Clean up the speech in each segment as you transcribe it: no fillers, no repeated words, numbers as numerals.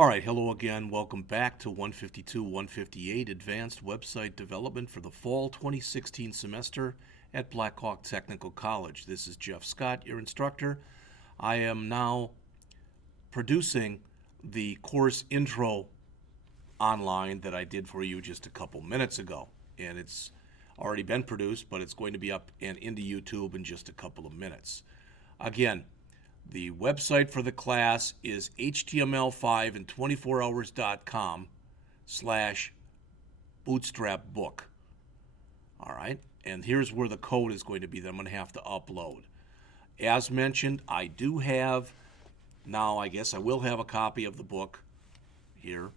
All right, hello again. Welcome back to 152-158 Advanced Website Development for the Fall 2016 semester at Blackhawk Technical College. This is Jeff Scott, your instructor. I am now producing the course intro online that I did for you just a couple minutes ago. And it's already been produced, but it's going to be up and into YouTube in just a couple of minutes. Again, the website for the class is html5in24hours.com/bootstrapbook. All right, and here's where the code is going to be that I'm going to have to upload. As mentioned, I do have, now I guess I will have a copy of the book here.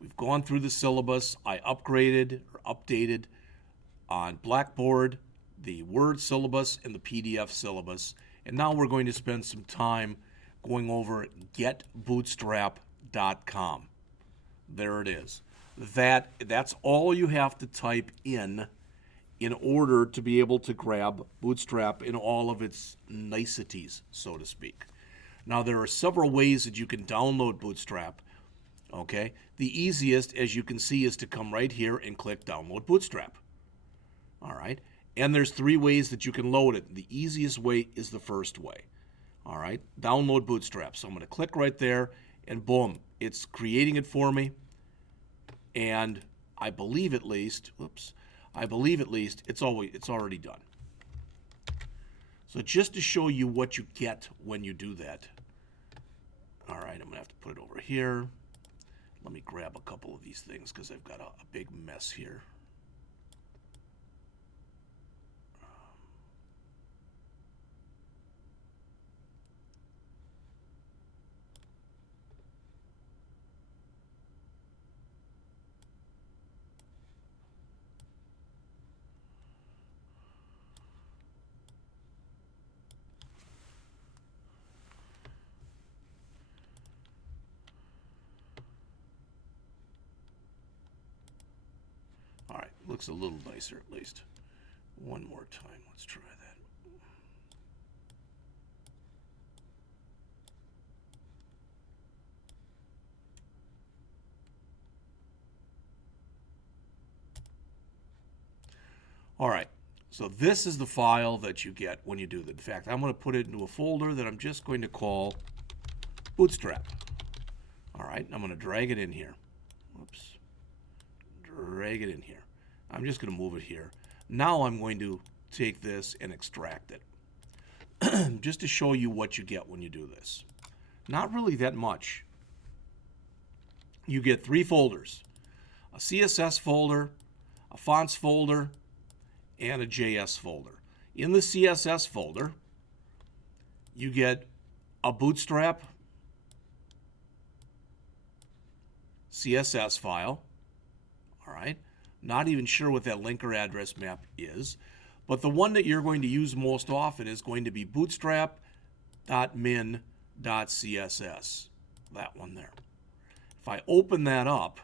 We've gone through the syllabus. I upgraded or updated on Blackboard the Word syllabus and the PDF syllabus. And now we're going to spend some time going over getbootstrap.com. There it is. That's all you have to type in order to be able to grab Bootstrap in all of its niceties, so to speak. Now, there are several ways that you can download Bootstrap. Okay? The easiest, as you can see, is to come right here and click Download Bootstrap. All right? And there's three ways that you can load it. The easiest way is the first way. All right, download Bootstrap. So I'm going to click right there, and boom, it's creating it for me. And I believe at least, it's already done. So just to show you what you get when you do that. All right, I'm going to have to put it over here. Let me grab a couple of these things because I've got a big mess here. All right, looks a little nicer at least. One more time, let's try that. All right, so this is the file that you get when you do that. In fact, I'm going to put it into a folder that I'm just going to call Bootstrap. All right, I'm going to drag it in here. Whoops. Drag it in here. I'm just going to move it here. Now I'm going to take this and extract it. Just to show you what you get when you do this. Not really that much. You get three folders. A CSS folder, a fonts folder, and a JS folder. In the CSS folder, you get a Bootstrap CSS file. All right. Not even sure what that linker address map is, but the one that you're going to use most often is going to be bootstrap.min.css. That one there. If I open that up,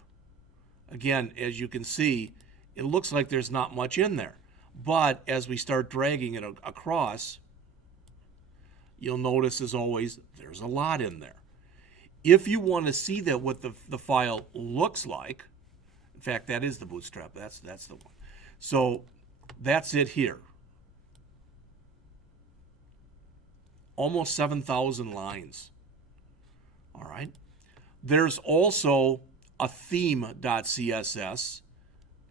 again, as you can see, it looks like there's not much in there. But as we start dragging it across, you'll notice, as always, there's a lot in there. If you want to see that what the file looks like, in fact, that is the Bootstrap. That's the one. So that's it here. Almost 7,000 lines. All right. There's also a theme.css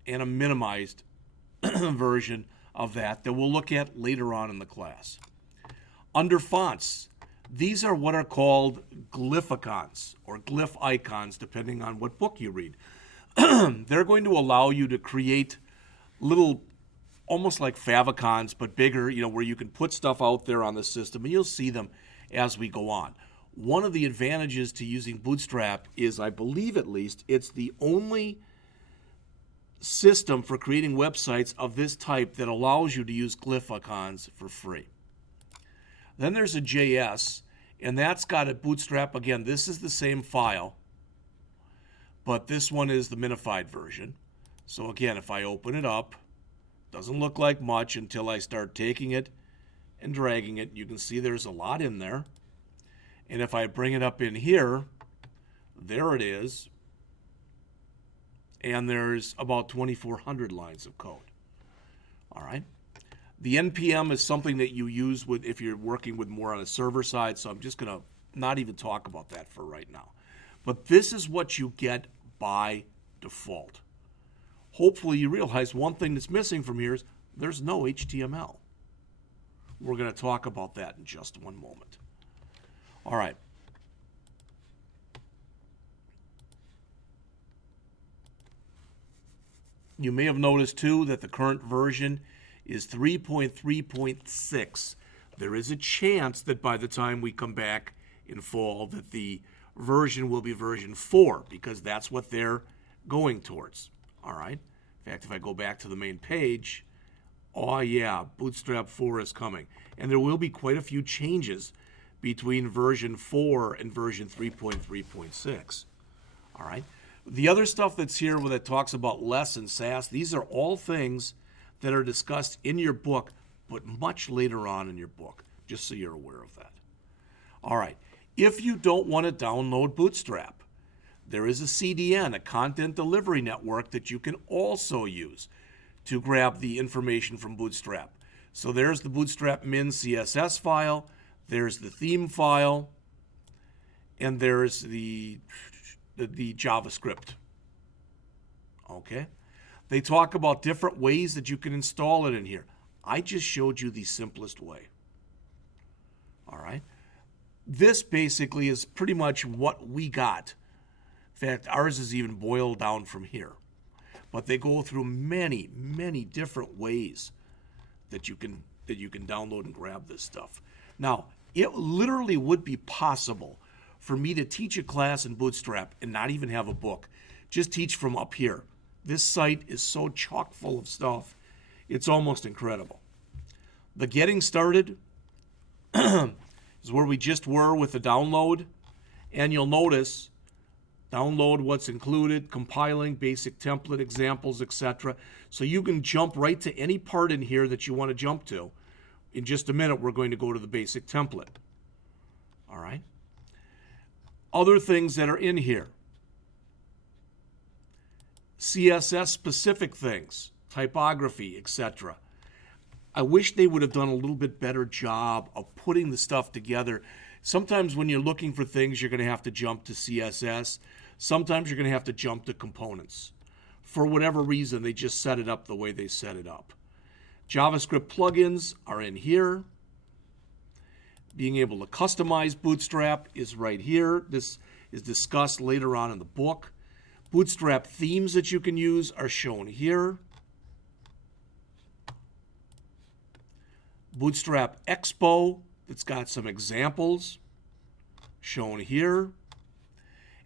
and a minimized version of that we'll look at later on in the class. Under fonts, these are what are called glyphicons or glyph icons, depending on what book you read. They're going to allow you to create little, almost like favicons, but bigger, where you can put stuff out there on the system, and you'll see them as we go on. One of the advantages to using Bootstrap is, I believe at least, it's the only system for creating websites of this type that allows you to use glyphicons for free. Then there's a JS, and that's got a Bootstrap. Again, this is the same file, but this one is the minified version. So again, if I open it up, doesn't look like much until I start taking it and dragging it. You can see there's a lot in there. And if I bring it up in here, There it is. And there's about 2,400 lines of code. All right. The NPM is something that you use if you're working with more on a server side, so I'm just going to not even talk about that for right now. But this is what you get by default. Hopefully you realize one thing that's missing from here is there's no HTML. We're going to talk about that in just one moment. All right. You may have noticed, too, that the current version is 3.3.6. There is a chance that by the time we come back in fall that the version will be version 4, because that's what they're going towards. All right? In fact, if I go back to the main page, oh yeah, Bootstrap 4 is coming. And there will be quite a few changes between version 4 and version 3.3.6. All right? The other stuff that's here that talks about less and Sass, these are all things that are discussed in your book, but much later on in your book, just so you're aware of that. All right. If you don't want to download Bootstrap, there is a CDN, a content delivery network, that you can also use to grab the information from Bootstrap. So there's the Bootstrap min CSS file, there's the theme file, and there's the JavaScript. Okay? They talk about different ways that you can install it in here. I just showed you the simplest way. All right? This basically is pretty much what we got. In fact, ours is even boiled down from here. But they go through many, many different ways that you can download and grab this stuff. Now, it literally would be possible for me to teach a class in Bootstrap and not even have a book. Just teach from up here. This site is so chock full of stuff, it's almost incredible. The getting started is where we just were with the download, and you'll notice download what's included, compiling, basic template, examples, etc. So you can jump right to any part in here that you want to jump to. In just a minute, we're going to go to the basic template. All right? Other things that are in here. CSS-specific things, typography, etc. I wish they would have done a little bit better job of putting the stuff together. Sometimes when you're looking for things, you're going to have to jump to CSS. Sometimes you're going to have to jump to components. For whatever reason, they just set it up the way they set it up. JavaScript plugins are in here. Being able to customize Bootstrap is right here. This is discussed later on in the book. Bootstrap themes that you can use are shown here. Bootstrap Expo, that's got some examples shown here.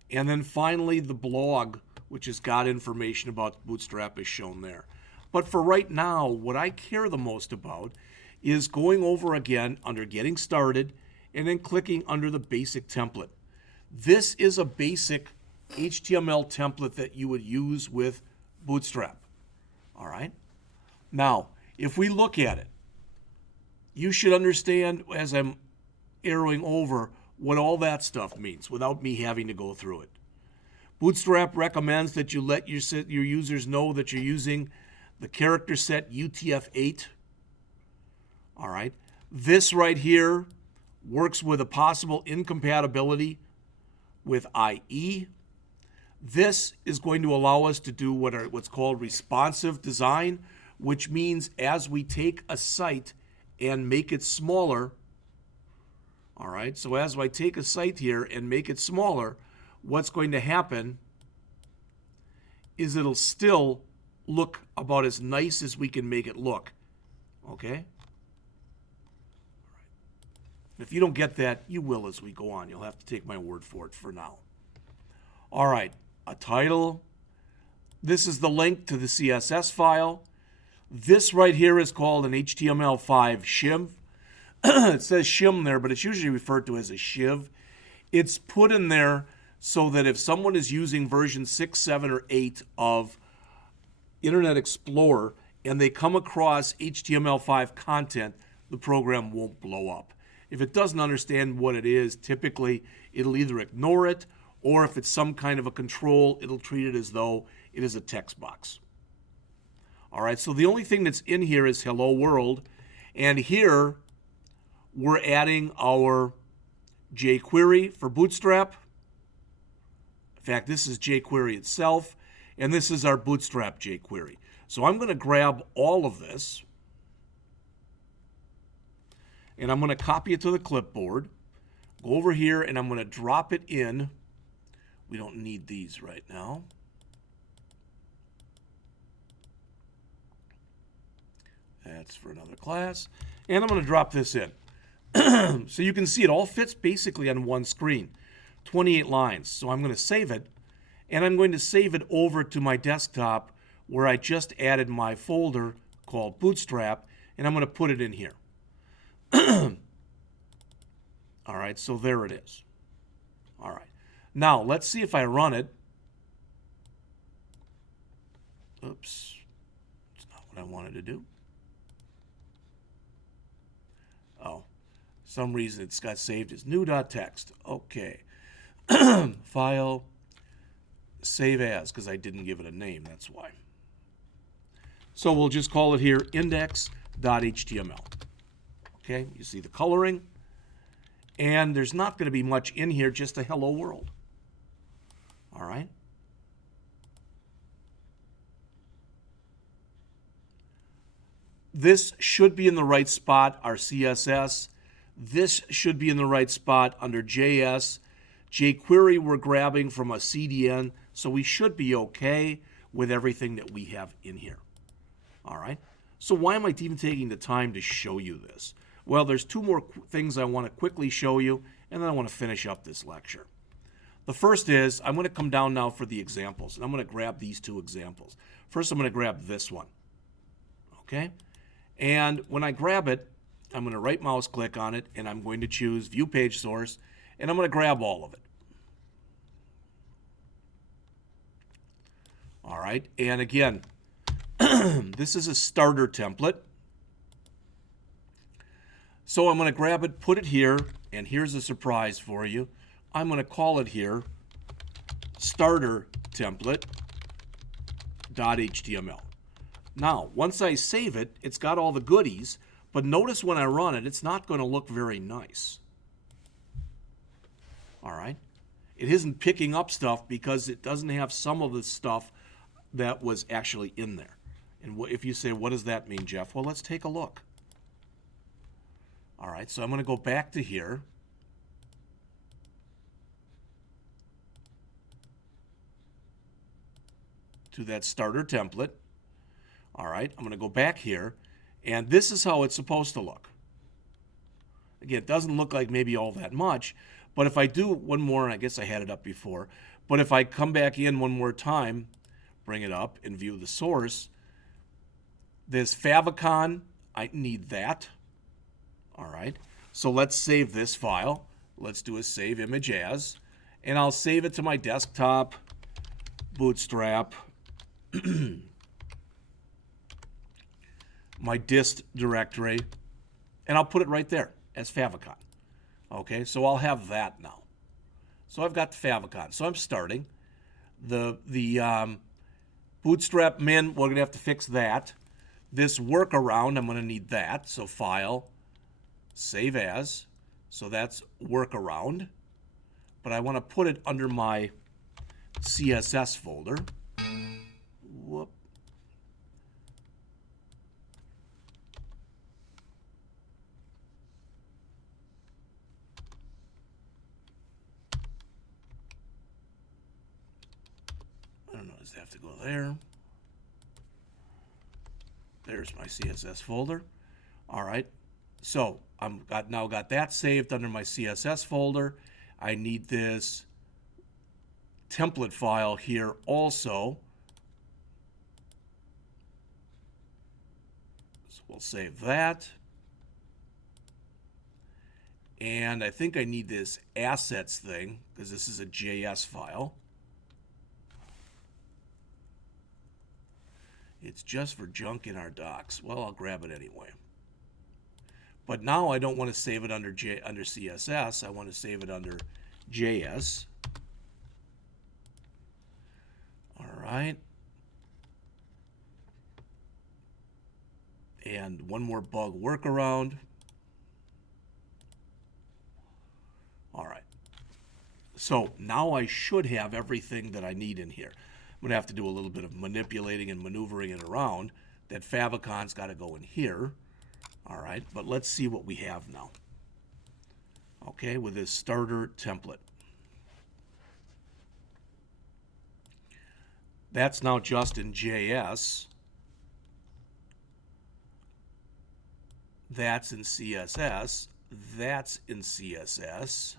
And then finally, the blog, which has got information about Bootstrap, is shown there. But for right now, what I care the most about is going over again under Getting Started and then clicking under the Basic Template. This is a basic HTML template that you would use with Bootstrap. All right? Now, if we look at it, you should understand as I'm arrowing over what all that stuff means without me having to go through it. Bootstrap recommends that you let your users know that you're using the character set UTF-8. All right. This right here works with a possible incompatibility with IE. This is going to allow us to do what's called responsive design, which means as we take a site and make it smaller, all right, so as I take a site here and make it smaller, what's going to happen is it'll still look about as nice as we can make it look, okay? If you don't get that, you will as we go on. You'll have to take my word for it for now. All right, a title. This is the link to the CSS file. This right here is called an HTML5 shiv. It says shim there, but it's usually referred to as a shiv. It's put in there so that if someone is using version 6, 7, or 8 of Internet Explorer and they come across HTML5 content, the program won't blow up. If it doesn't understand what it is, typically it'll either ignore it or if it's some kind of a control, it'll treat it as though it is a text box. All right, so the only thing that's in here is hello world, and here we're adding our jQuery for Bootstrap. In fact, this is jQuery itself, and this is our Bootstrap jQuery. So I'm going to grab all of this, and I'm going to copy it to the clipboard, go over here, and I'm going to drop it in. We don't need these right now. That's for another class. And I'm going to drop this in. So you can see it all fits basically on one screen. 28 lines. So I'm going to save it, and I'm going to save it over to my desktop where I just added my folder called Bootstrap, and I'm going to put it in here. All right, so there it is. All right. Now, let's see if I run it. Oops. It's not what I wanted to do. Oh, for some reason it's got saved as new.txt. Okay. File, save as, because I didn't give it a name, that's why. So we'll just call it here index.html. Okay, you see the coloring. And there's not going to be much in here, just a hello world. All right. This should be in the right spot, our CSS. This should be in the right spot under JS. jQuery we're grabbing from a CDN, so we should be okay with everything that we have in here. All right. So why am I even taking the time to show you this? Well, there's two more things I want to quickly show you, and then I want to finish up this lecture. The first is I'm going to come down now for the examples, and I'm going to grab these two examples. First, I'm going to grab this one. Okay? And when I grab it, I'm going to right mouse click on it, and I'm going to choose View Page Source, and I'm going to grab all of it. All right, and again, this is a starter template. So I'm going to grab it, put it here, and here's a surprise for you. I'm going to call it here starter template.html. Now, once I save it, it's got all the goodies, but notice when I run it, it's not going to look very nice. All right? It isn't picking up stuff because it doesn't have some of the stuff that was actually in there. And if you say, what does that mean, Jeff? Well, let's take a look. All right, so I'm going to go back to here. To that starter template. All right, I'm going to go back here, and this is how it's supposed to look. Again, it doesn't look like maybe all that much, but if I do one more, and I guess I had it up before, but if I come back in one more time, bring it up and view the source, there's favicon. I need that. All right, so let's save this file. Let's do a save image as, and I'll save it to my desktop, Bootstrap, my dist directory, and I'll put it right there as favicon. Okay, so I'll have that now. So I've got the favicon. So I'm starting. The Bootstrap min, we're going to have to fix that. This workaround, I'm going to need that. So file, save as. So that's workaround. But I want to put it under my CSS folder. Whoop. I don't know, does it have to go there? There's my CSS folder. All right, so now got that saved under my CSS folder. I need this template file here also. So we'll save that. And I think I need this assets thing because this is a JS file. It's just for junk in our docs. Well, I'll grab it anyway. But now I don't want to save it under CSS. I want to save it under JS. All right. And one more bug workaround. All right. So now I should have everything that I need in here. I'm going to have to do a little bit of manipulating and maneuvering it around. That favicon got to go in here. All right, but let's see what we have now. Okay, with this starter template. That's now just in JS. That's in CSS. That's in CSS.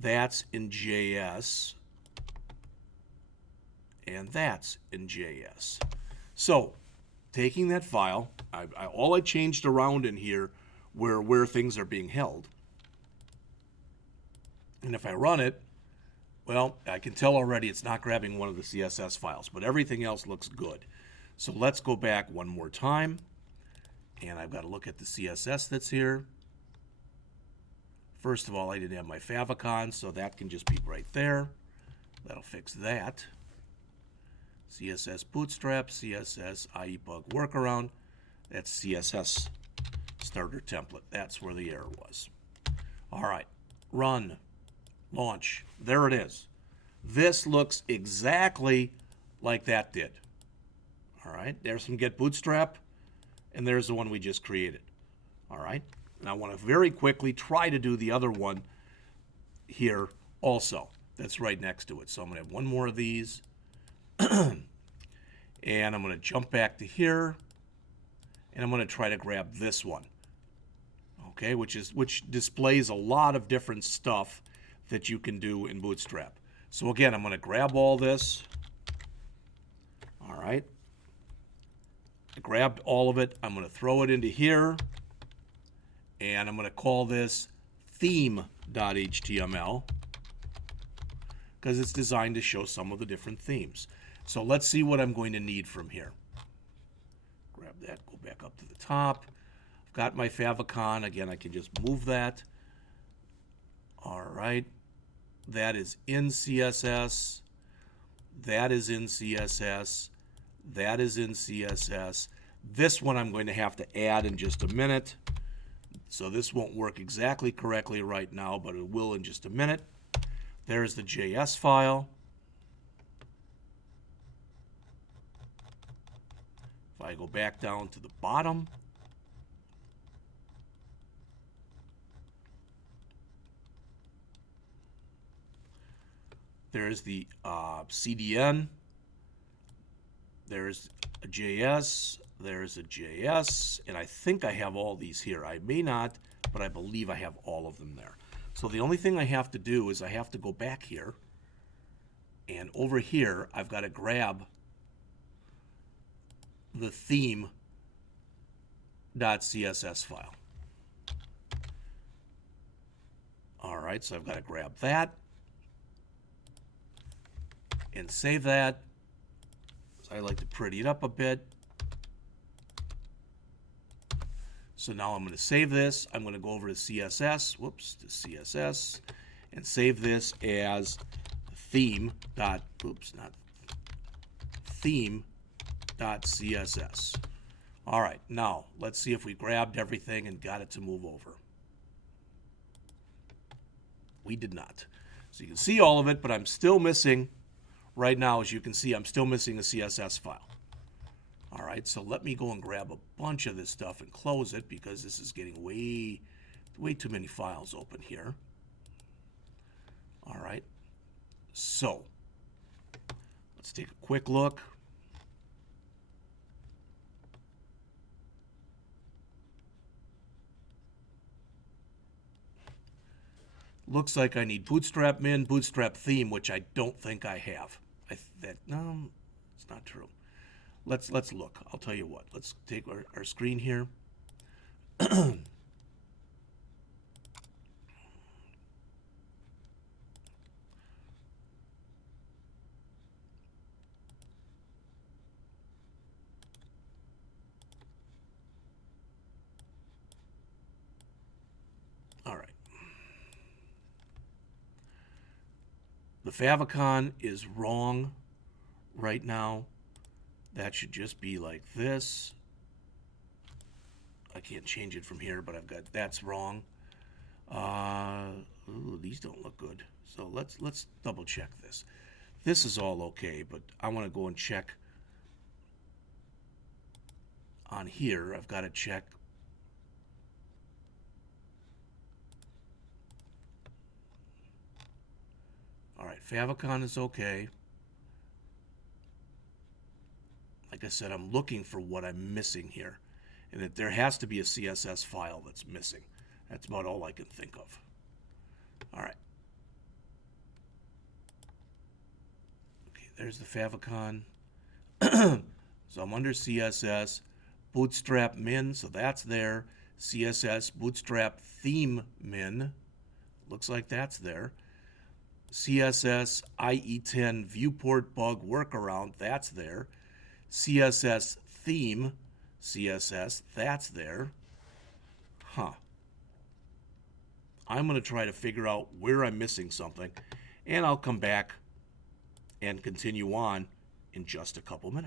That's in JS. And that's in JS. So, taking that file, all I changed around in here were where things are being held. And if I run it, well, I can tell already it's not grabbing one of the CSS files, but everything else looks good. So let's go back one more time. And I've got to look at the CSS that's here. First of all, I didn't have my favicon, so that can just be right there. That'll fix that. CSS Bootstrap, CSS IE bug workaround. That's CSS starter template. That's where the error was. All right, run, launch. There it is. This looks exactly like that did. All right, there's some get bootstrap, and there's the one we just created. All right, and I want to very quickly try to do the other one here also. That's right next to it. So I'm going to have one more of these. And I'm going to jump back to here, and I'm going to try to grab this one, okay, which displays a lot of different stuff that you can do in Bootstrap. So again, I'm going to grab all this. All right, I grabbed all of it. I'm going to throw it into here, and I'm going to call this theme.html because it's designed to show some of the different themes. So let's see what I'm going to need from here. Grab that, go back up to the top. I've got my favicon. Again, I can just move that. All right. That is in CSS. That is in CSS. That is in CSS. This one I'm going to have to add in just a minute. So this won't work exactly correctly right now, but it will in just a minute. There's the JS file. If I go back down to the bottom, there's the CDN, there's a JS, there's a JS, and I think I have all these here. I may not, but I believe I have all of them there. So the only thing I have to do is I have to go back here, and over here I've got to grab the theme.css file. All right, so I've got to grab that and save that. So I like to pretty it up a bit. So now I'm going to save this. I'm going to go over to CSS, to CSS, and save this as theme.css. All right, now let's see if we grabbed everything and got it to move over. We did not. So you can see all of it, but I'm still missing, right now, as you can see, I'm still missing a CSS file. All right, so let me go and grab a bunch of this stuff and close it because this is getting way too many files open here. All right, so let's take a quick look. Looks like I need Bootstrap Min, Bootstrap Theme, which I don't think I have. No, it's not true. Let's look. I'll tell you what. Let's take our screen here. All right. The favicon is wrong right now. That should just be like this. I can't change it from here, but I've got that's wrong. Ooh, these don't look good. So let's double check this. This is all okay, but I want to go and check on here. I've got to check. All right, favicon is okay. Like I said, I'm looking for what I'm missing here. And that there has to be a CSS file that's missing. That's about all I can think of. All right. Okay, there's the favicon. So I'm under CSS, Bootstrap min, so that's there. CSS, Bootstrap theme min. Looks like that's there. CSS IE10 viewport bug workaround, that's there. CSS theme, CSS, that's there. Huh. I'm going to try to figure out where I'm missing something, and I'll come back and continue on in just a couple minutes.